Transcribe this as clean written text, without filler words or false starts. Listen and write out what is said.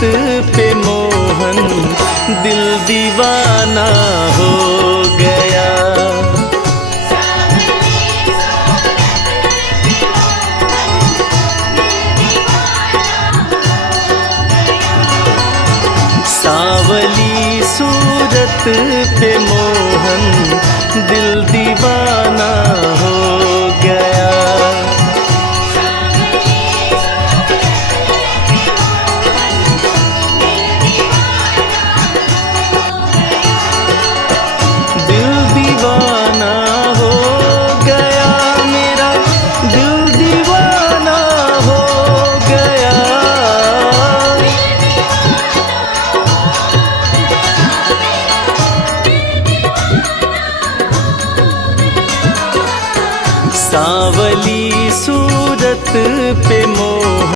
पे मोहन दिल दीवाना हो गया। सांवली सूरत पे मोहन दिल दीवाना हो गया। दिल दीवाना हो गया, मेरा दिल दीवाना हो गया। सांवली सूरत पे मोहन